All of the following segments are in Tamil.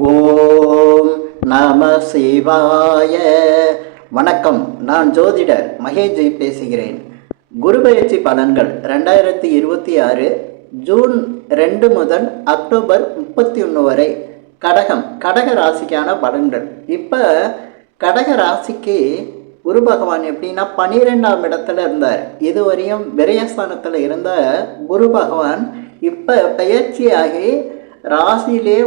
ஓம் நம சிவாய. வணக்கம். நான் ஜோதிடர் மகேஷ்ஜி பேசுகிறேன். குரு பயிற்சி பலன்கள் 2026 ஜூன் 2 முதல் அக்டோபர் 31 வரை கடக ராசிக்கான பலன்கள். இப்போ கடக ராசிக்கு குரு பகவான் எப்படின்னா 12ஆம் இடத்துல இருந்தார். இதுவரையும் விரயஸ்தானத்தில் இருந்த குரு பகவான் இப்போ பயிற்சியாகி ராசியிலே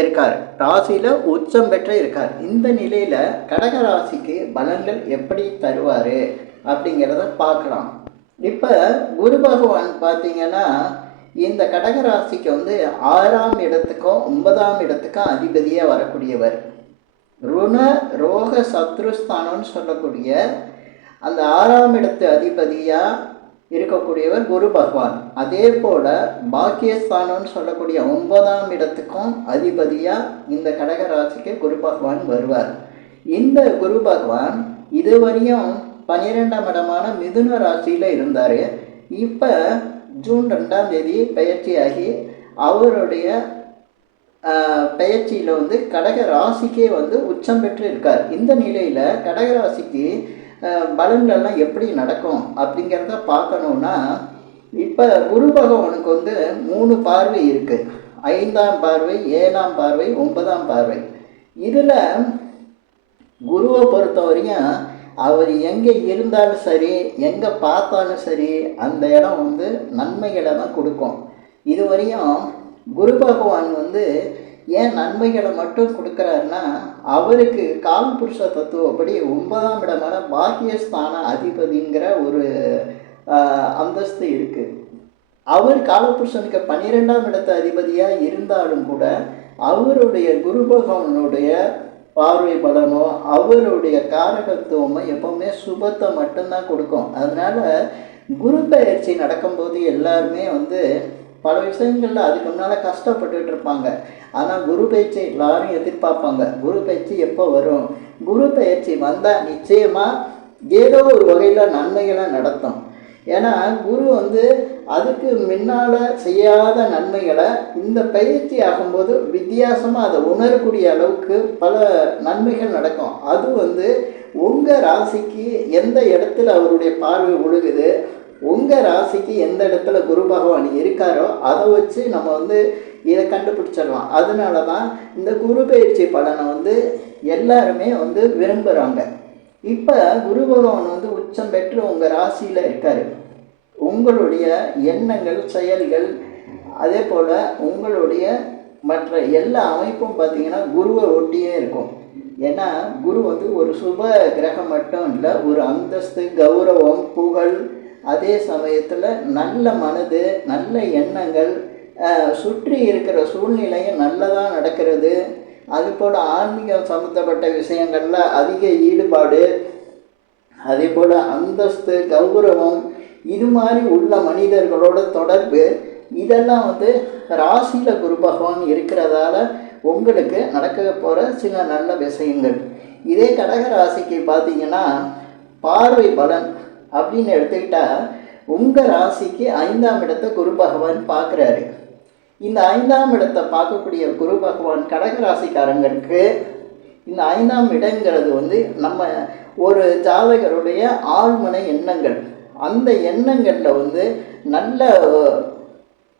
இருக்கார். ராசியில் உச்சம் பெற்று இருக்கார். இந்த நிலையில் கடக ராசிக்கு பலன்கள் எப்படி தருவார் அப்படிங்கிறத பார்க்கலாம். இப்போ குரு பகவான் பார்த்தீங்கன்னா இந்த கடக ராசிக்கு 6ஆம் இடத்துக்கும் 9ஆம் இடத்துக்கும் அதிபதியாக வரக்கூடியவர். ருண ரோக சத்ருஸ்தானம்னு சொல்லக்கூடிய அந்த 6ஆம் இடத்து அதிபதியாக இருக்கக்கூடியவர் குரு பகவான். அதே போல் பாக்கியஸ்தானம்னு சொல்லக்கூடிய 9ஆம் இடத்துக்கும் அதிபதியாக இந்த கடக ராசிக்கு குரு பகவான் வருவார். இந்த குரு பகவான் இதுவரையும் 12ஆம் இடமான மிதுன ராசியில் இருந்தார். இப்போ ஜூன் 2ஆம் தேதி பயிற்சியாகி அவருடைய பயிற்சியில் கடக ராசிக்கே உச்சம் பெற்று இருக்கார். இந்த நிலையில் கடக ராசிக்கு பலன்கள்லாம் எப்படி நடக்கும் அப்படிங்கிறத பார்க்கணுன்னா, இப்போ குரு பகவானுக்கு 3 பார்வை இருக்குது. 5ஆம் பார்வை, 7ஆம் பார்வை, 9ஆம் பார்வை. இதில் குருவை பொறுத்த வரையும் அவர் எங்கே இருந்தாலும் சரி, எங்கே பார்த்தாலும் சரி, அந்த இடம் நன்மைகளை தான் கொடுக்கும். இதுவரையும் குரு பகவான் ஏன் நன்மைகளை மட்டும் கொடுக்குறாருன்னா, அவருக்கு காலபுருஷ தத்துவப்படி 9ஆம் இடமான பாக்கியஸ்தான அதிபதிங்கிற ஒரு அந்தஸ்து இருக்குது. அவர் காலபுருஷனுக்கு 12ஆம் இடத்து அதிபதியாக இருந்தாலும் கூட அவருடைய குரு பகவானுடைய பார்வை பலனோ அவருடைய காரகத்துவமோ எப்பவுமே சுபத்தை மட்டும்தான் கொடுக்கும். அதனால் குரு பயிற்சி நடக்கும்போது எல்லாருமே பல விஷயங்களில் அதுக்கு முன்னால் கஷ்டப்பட்டுட்டு இருப்பாங்க. ஆனால் குரு பயிற்சி எல்லாரும் எதிர்பார்ப்பாங்க. குரு பயிற்சி எப்போ வரும்? குரு பயிற்சி வந்தால் நிச்சயமாக ஏதோ ஒரு வகையில் நன்மைகளை நடத்தும். ஏன்னா குரு அதுக்கு முன்னால் செய்யாத நன்மைகளை இந்த பயிற்சி ஆகும்போது வித்தியாசமாக அதை உணரக்கூடிய அளவுக்கு பல நன்மைகள் நடக்கும். அது உங்கள் ராசிக்கு எந்த இடத்துல அவருடைய பார்வை விழுகுது, உங்கள் ராசிக்கு எந்த இடத்துல குரு பகவான் இருக்காரோ அதை வச்சு நம்ம இதை கண்டுபிடிச்சிடலாம். அதனால தான் இந்த குரு பயிற்சி பலனை எல்லாருமே விரும்புகிறாங்க. இப்போ குரு பகவான் உச்சம் பெற்று உங்கள் ராசியில் இருக்கார். உங்களுடைய எண்ணங்கள், செயல்கள், அதே போல் உங்களுடைய மற்ற எல்லா அமைப்பும் பார்த்திங்கன்னா குருவை ஒட்டியே இருக்கும். ஏன்னா குரு ஒரு சுப கிரகம் மட்டும் இல்லை, ஒரு அந்தஸ்து, கௌரவம், புகழ், அதே சமயத்தில் நல்ல மனது, நல்ல எண்ணங்கள், சுற்றி இருக்கிற சூழ்நிலையும் நல்லதாக நடக்கிறது. அதுபோல் ஆன்மீகம் சம்மந்தப்பட்ட விஷயங்களில் அதிக ஈடுபாடு, அதே போல் அந்தஸ்து, கௌரவம், இது மாதிரி உள்ள மனிதர்களோட தொடர்பு, இதெல்லாம் ராசியில் குரு பகவான் இருக்கிறதால உங்களுக்கு நடக்க போகிற சில நல்ல விஷயங்கள். இதே கடக ராசிக்கு பார்த்தீங்கன்னா பார்வை பலன் அப்படின்னு எடுத்துக்கிட்டால் உங்கள் ராசிக்கு 5ஆம் இடத்தை குரு பகவான் பார்க்குறாரு. இந்த 5ஆம் இடத்தை பார்க்கக்கூடிய குரு பகவான் கடக ராசிக்காரங்களுக்கு இந்த 5ஆம் இடங்கிறது நம்ம ஒரு ஜாதகருடைய ஆழ்மன எண்ணங்கள், அந்த எண்ணங்களில் நல்ல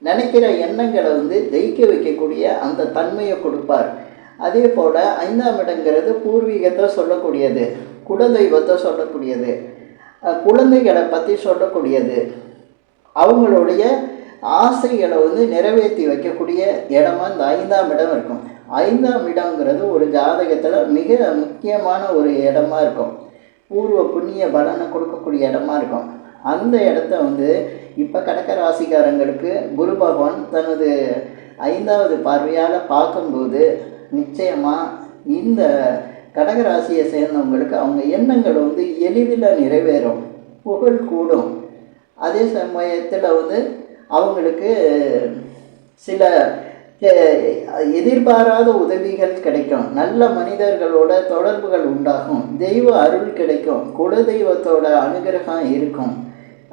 நினைக்கிற எண்ணங்களை ஜெயிக்க வைக்கக்கூடிய அந்த தன்மையை கொடுப்பார். அதே போல் 5ஆம் இடங்கிறது பூர்வீகத்தை சொல்லக்கூடியது, குலதெய்வத்தை சொல்லக்கூடியது, குழந்தைகளை பற்றி சொல்லக்கூடியது, அவங்களுடைய ஆசைகளை நிறைவேற்றி வைக்கக்கூடிய இடமா இந்த 5ஆம் இடம் இருக்கும். 5ஆம் இடங்கிறது ஒரு ஜாதகத்தில் மிக முக்கியமான ஒரு இடமா இருக்கும். பூர்வ புண்ணிய பலனை கொடுக்கக்கூடிய இடமா இருக்கும். அந்த இடத்த இப்போ கடக ராசிக்காரங்களுக்கு குரு பகவான் தனது 5வது பார்வையால் பார்க்கும்போது நிச்சயமாக இந்த கடகராசியை சேர்ந்தவங்களுக்கு அவங்க எண்ணங்கள் எளிதில் நிறைவேறும், புகழ் கூடும். அதே சமயத்தில் அவங்களுக்கு சில எதிர்பாராத உதவிகள் கிடைக்கும், நல்ல மனிதர்களோட தொடர்புகள் உண்டாகும், தெய்வ அருள் கிடைக்கும், குலதெய்வத்தோட அனுகிரகம் இருக்கும்.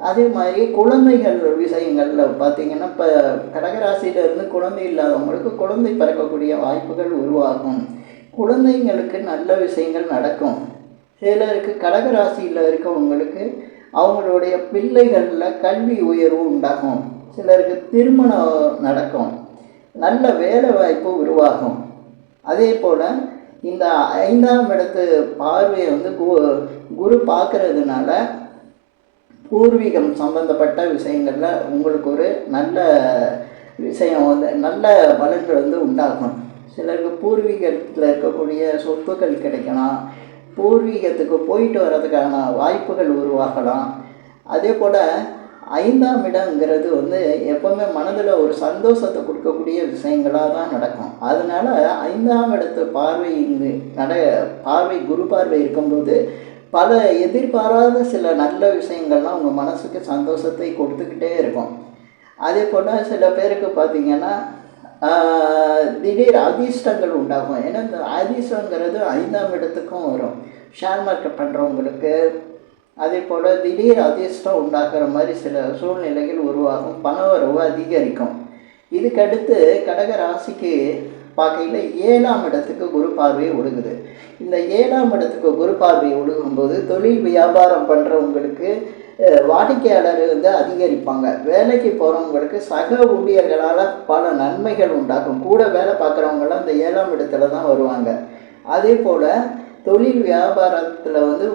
அதே மாதிரி குழந்தைகள் விஷயங்களில் பார்த்திங்கன்னா, இப்போ கடகராசியிலேருந்து குழந்தை இல்லாதவங்களுக்கு குழந்தை பிறக்கக்கூடிய வாய்ப்புகள் உருவாகும். குழந்தைங்களுக்கு நல்ல விஷயங்கள் நடக்கும். சிலருக்கு கடகராசியில் இருக்கவங்களுக்கு அவங்களுடைய பிள்ளைகளில் கல்வி உயர்வு உண்டாகும். சிலருக்கு திருமணம் நடக்கும். நல்ல வேலை வாய்ப்பு உருவாகும். அதே போல் இந்த 5ஆம் இடத்து பார்வையை வந்து குரு பார்க்கறதுனால பூர்வீகம் சம்பந்தப்பட்ட விஷயங்களில் உங்களுக்கு ஒரு நல்ல விஷயம் வந்து நல்ல பலன்கள் வந்து உண்டாகும். சிலருக்கு பூர்வீகத்தில் இருக்கக்கூடிய சொத்துக்கள் கிடைக்கலாம். பூர்வீகத்துக்கு போயிட்டு வர்றதுக்கான வாய்ப்புகள் உருவாகலாம். அதே போல் 5ஆம் இடங்கிறது வந்து எப்போவுமே மனதில் ஒரு சந்தோஷத்தை கொடுக்கக்கூடிய விஷயங்களாக தான் நடக்கும். அதனால் 5ஆம் இடத்து பார்வை குரு பார்வை இருக்கும்போது பல எதிர்பாராத சில நல்ல விஷயங்கள்லாம் உங்கள் மனசுக்கு சந்தோஷத்தை கொடுத்துக்கிட்டே இருக்கும். அதே போல் சில பேருக்கு பார்த்திங்கன்னா திடீர் அதிர்ஷ்டங்கள் உண்டாகும். ஏன்னா இந்த அதிர்ஷ்டங்கிறது 5ஆம் இடத்துக்கும் வரும். ஷேர் மார்க்கெட் பண்ணுறவங்களுக்கு அதே போல் திடீர் அதிர்ஷ்டம் உண்டாக்குற மாதிரி சில சூழ்நிலைகள் உருவாகும். பணவரவு அதிகரிக்கும். இதுக்கடுத்து கடக ராசிக்கு பார்க்கையில் 7ஆம் இடத்துக்கு குரு பார்வை ஒழுகுது. இந்த 7ஆம் இடத்துக்கு குரு பார்வை ஒழுகும்போது தொழில் வியாபாரம் பண்ணுறவங்களுக்கு வாடிக்கையாளர் வந்து அதிகரிப்பாங்க. வேலைக்கு போகிறவங்களுக்கு சக ஊழியர்களால் பல நன்மைகள் உண்டாகும். கூட வேலை பார்க்குறவங்களாம் இந்த 7ஆம் இடத்துல தான் வருவாங்க. அதே போல் தொழில் வியாபாரத்தில் வந்து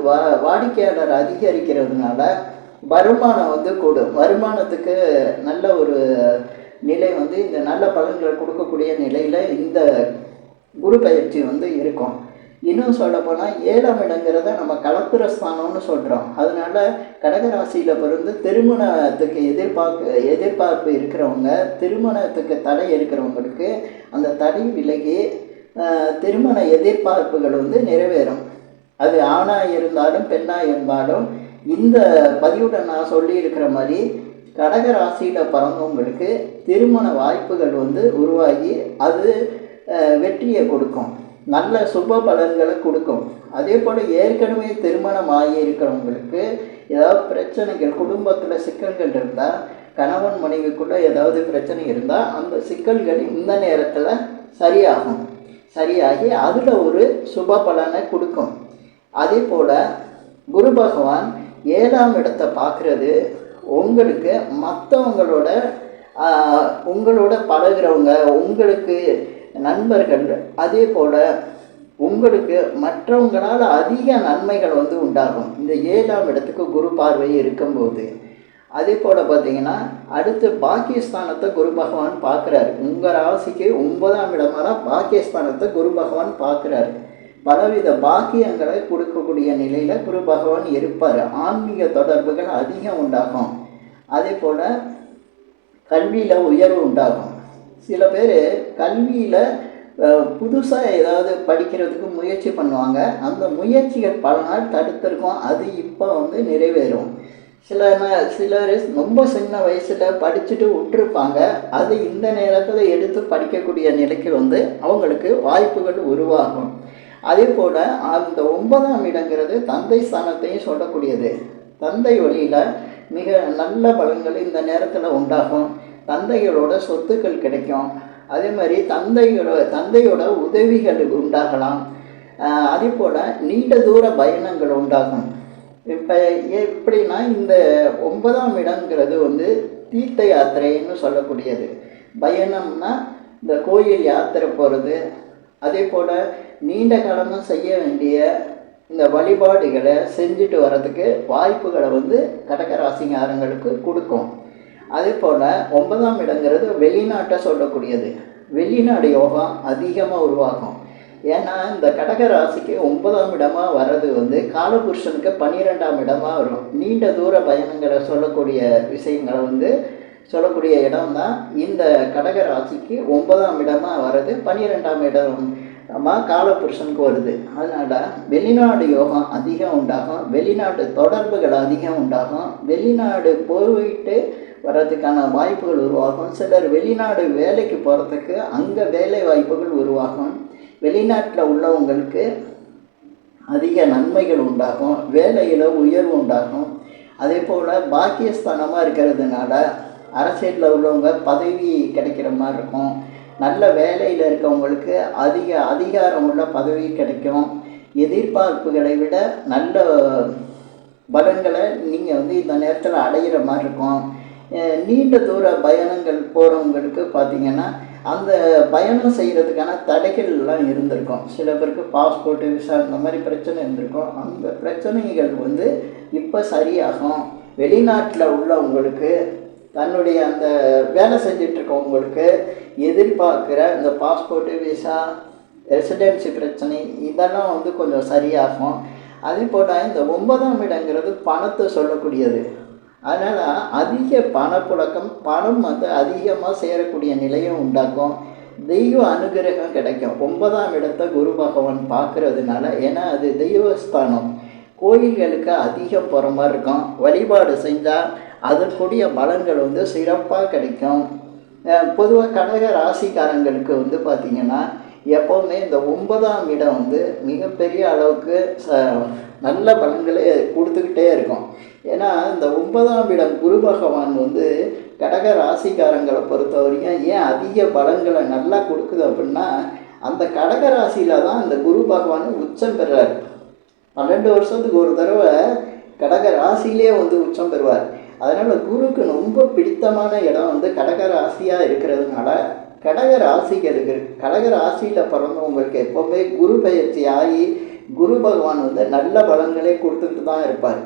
வாடிக்கையாளர் அதிகரிக்கிறதுனால வருமானம் வந்து கூடும். வருமானத்துக்கு நல்ல ஒரு நிலை வந்து இந்த நல்ல பலன்களை கொடுக்கக்கூடிய நிலையில் இந்த குரு பயிற்சி வந்து இருக்கும். இன்னும் சொல்லப்போனால் 7ஆம் இடங்கிறத நம்ம கலத்திர ஸ்தானம்னு சொல்கிறோம். அதனால் கடகராசியில் பிறந்து திருமணத்துக்கு எதிர்பார்ப்பு இருக்கிறவங்க, திருமணத்துக்கு தடை இருக்கிறவங்களுக்கு அந்த தடை விலகி திருமண எதிர்பார்ப்புகள் வந்து நிறைவேறும். அது ஆணாக இருந்தாலும் பெண்ணாக இருந்தாலும் இந்த பதிவுடன் நான் சொல்லியிருக்கிற மாதிரி கடகராசியில் பிறந்தவங்களுக்கு திருமண வாய்ப்புகள் வந்து உருவாகி அது வெற்றியை கொடுக்கும். நல்ல சுப பலன்களை கொடுக்கும். அதே போல் ஏற்கனவே திருமணம் ஆகி இருக்கிறவங்களுக்கு ஏதாவது பிரச்சனைகள், குடும்பத்தில் சிக்கல்கள் இருந்தால், கணவன் மனைவிக்குள்ளே ஏதாவது பிரச்சனை இருந்தால் அந்த சிக்கல்கள் இந்த நேரத்தில் சரியாகி அதில் ஒரு சுப பலனை கொடுக்கும். அதே போல் குரு பகவான் 7ஆம் இடத்தை பார்க்குறது உங்களுக்கு உங்களோட பழகிறவங்க, உங்களுக்கு நண்பர்கள், அதே போல் உங்களுக்கு மற்றவங்களால் அதிக நன்மைகள் வந்து உண்டாகும் இந்த 7ஆம் இடத்துக்கு குரு பார்வை இருக்கும்போது. அதே போல் பார்த்திங்கன்னா அடுத்து பாக்கியஸ்தானத்தை குரு பகவான் பார்க்குறாரு. உங்கள் ராசிக்கு 9ஆம் இடமான பாக்கியஸ்தானத்தை குரு பகவான் பார்க்குறாரு. பலவித பாக்கியங்களை கொடுக்கக்கூடிய நிலையில் குரு பகவான் இருப்பார். ஆன்மீக தொடர்புகள் அதிகம் உண்டாகும். அதே போல் கல்வியில் உயர்வு உண்டாகும். சில பேர் கல்வியில் புதுசாக ஏதாவது படிக்கிறதுக்கு முயற்சி பண்ணுவாங்க. அந்த முயற்சிகள் பல நாள் தடுத்திருக்கும். அது இப்போ வந்து நிறைவேறும். சிலர் ரொம்ப சின்ன வயசில் படிச்சுட்டு விட்டுருப்பாங்க. அது இந்த நேரத்தில் எடுத்து படிக்கக்கூடிய நிலைக்கு வந்து அவங்களுக்கு வாய்ப்புகள் உருவாகும். அதே போல் அந்த 9ஆம் இடங்கிறது தந்தை ஸ்தானத்தையும் சொல்லக்கூடியது. தந்தை வழியில் மிக நல்ல பலன்கள் இந்த நேரத்தில் உண்டாகும். தந்தைகளோட சொத்துக்கள் கிடைக்கும். அதே மாதிரி தந்தையோட உதவிகள் உண்டாகலாம். அதே போல் நீண்ட தூர பயணங்கள் உண்டாகும். இப்போ எப்படின்னா இந்த 9ஆம் இடங்கிறது வந்து தீர்த்த யாத்திரைன்னு சொல்லக்கூடியது. பயணம்னா இந்த கோயில் யாத்திரை போகிறது. அதே போல் நீண்ட காலமாக செய்ய வேண்டிய இந்த வழிபாடுகளை செஞ்சுட்டு வர்றதுக்கு வாய்ப்புகளை வந்து கடகராசிக்காரங்களுக்கு கொடுக்கும். அதே போல் 9ஆம் இடங்கிறது வெளிநாட்டை சொல்லக்கூடியது. வெளிநாடு யோகம் அதிகமாக உருவாகும். ஏன்னா இந்த கடகராசிக்கு 9ஆம் இடமாக வர்றது வந்து காலபுருஷனுக்கு 12ஆம் இடமாக வரும். நீண்ட தூர பயணங்களை சொல்லக்கூடிய விஷயங்களை வந்து சொல்லக்கூடிய இடம்தான் இந்த கடகராசிக்கு 9ஆம் இடமாக வர்றது 12ஆம் இடமாக காலபுருஷனுக்கு வருது. அதனால் வெளிநாடு யோகம் அதிகம் உண்டாகும். வெளிநாட்டு தொடர்புகள் அதிகம் உண்டாகும். வெளிநாடு போயிட்டு வர்றதுக்கான வாய்ப்புகள் உருவாகும். சிலர் வெளிநாடு வேலைக்கு போகிறதுக்கு அங்கே வேலை வாய்ப்புகள் உருவாகும். வெளிநாட்டில் உள்ளவங்களுக்கு அதிக நன்மைகள் உண்டாகும். வேலையில் உயர்வு உண்டாகும். அதே போல் பாக்கியஸ்தானமாக இருக்கிறதுனால அரசியலில் உள்ளவங்க பதவி கிடைக்கிற மாதிரி இருக்கும். நல்ல வேலையில் இருக்கவங்களுக்கு அதிகாரம் உள்ள பதவி கிடைக்கும். எதிர்பார்ப்புகளை விட நல்ல பலன்களை நீங்கள் வந்து இந்த நேரத்தில் அடையிற மாதிரி இருக்கும். நீண்ட தூர பயணங்கள் போகிறவங்களுக்கு பார்த்திங்கன்னா அந்த பயணம் செய்கிறதுக்கான தடைகள்லாம் இருந்திருக்கும். சில பேருக்கு பாஸ்போர்ட்டு விசா இந்த மாதிரி பிரச்சனை இருந்திருக்கும். அந்த பிரச்சனைகள் வந்து இப்போ சரியாகும். வெளிநாட்டில் உள்ளவங்களுக்கு தன்னுடைய அந்த வேலை செஞ்சிட்ருக்கவங்களுக்கு எதிர்பார்க்குற இந்த பாஸ்போர்ட்டு விசா ரெசிடென்சி பிரச்சனை இதெல்லாம் வந்து கொஞ்சம் சரியாகும். அதே போல் இந்த 9ஆம் இடங்கிறது பணத்தை சொல்லக்கூடியது. அதனால் அதிக பணப்புழக்கம், பணம் வந்து அதிகமாக சேரக்கூடிய நிலையும் உண்டாக்கும். தெய்வ அனுகிரகம் கிடைக்கும். 9ஆம் இடத்தை குரு பகவான் பார்க்கறதுனால, ஏன்னா அது தெய்வஸ்தானம், கோயில்களுக்கு அதிகம் போகிற மாதிரி இருக்கும். வழிபாடு செஞ்சால் அதற்குரிய பலன்கள் வந்து சிறப்பாக கிடைக்கும். பொதுவாக கடக ராசிக்காரங்களுக்கு வந்து பார்த்திங்கன்னா எப்போவுமே இந்த 9ஆம் இடம் வந்து மிகப்பெரிய அளவுக்கு நல்ல பலன்களை கொடுத்துக்கிட்டே இருக்கும். ஏன்னா இந்த 9ஆம் இடம் குரு பகவான் வந்து கடக ராசிக்காரங்களை பொறுத்த வரைக்கும் ஏன் அதிக பலன்களை நல்லா கொடுக்குது அப்படின்னா, அந்த கடக ராசியில் தான் அந்த குரு பகவான் உச்சம் பெறுறார். 12 வருஷத்துக்கு ஒரு தடவை கடக ராசியிலே வந்து உச்சம் பெறுவார். அதனால் குருக்கு ரொம்ப பிடித்தமான இடம் வந்து கடக ராசியாக இருக்கிறதுனால கடக ராசியில் பிறந்தவங்களுக்கு எப்போவுமே குரு பயிற்சி ஆகி குரு பகவான் வந்து நல்ல பலன்களை கொடுத்துட்டு தான் இருப்பார்.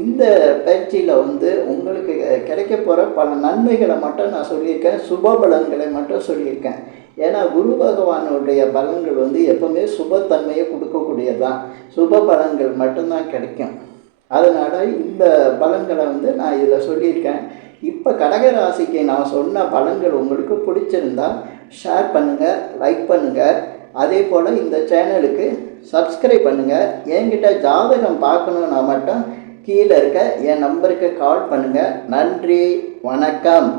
இந்த பயிற்சியில் வந்து உங்களுக்கு கிடைக்க போகிற பல நன்மைகளை மட்டும் நான் சொல்லியிருக்கேன், சுப பலன்களை மட்டும் சொல்லியிருக்கேன். ஏன்னா குரு பகவானுடைய பலன்கள் வந்து எப்போவுமே சுபத்தன்மையை கொடுக்கக்கூடியதான், சுப பலன்கள் மட்டும்தான் கிடைக்கும். அதனால் இந்த பலன்களை வந்து நான் இதில் சொல்லியிருக்கேன். இப்போ கடகராசிக்கு நான் சொன்ன பலன்கள் உங்களுக்கு பிடிச்சிருந்தால் ஷேர் பண்ணுங்கள், லைக் பண்ணுங்கள். அதே போல் இந்த சேனலுக்கு சப்ஸ்கிரைப் பண்ணுங்கள். என்கிட்ட ஜாதகம் பார்க்கணுன்னா மட்டும் கீழே இருக்க என் நம்பருக்கு கால் பண்ணுங்கள். நன்றி, வணக்கம்.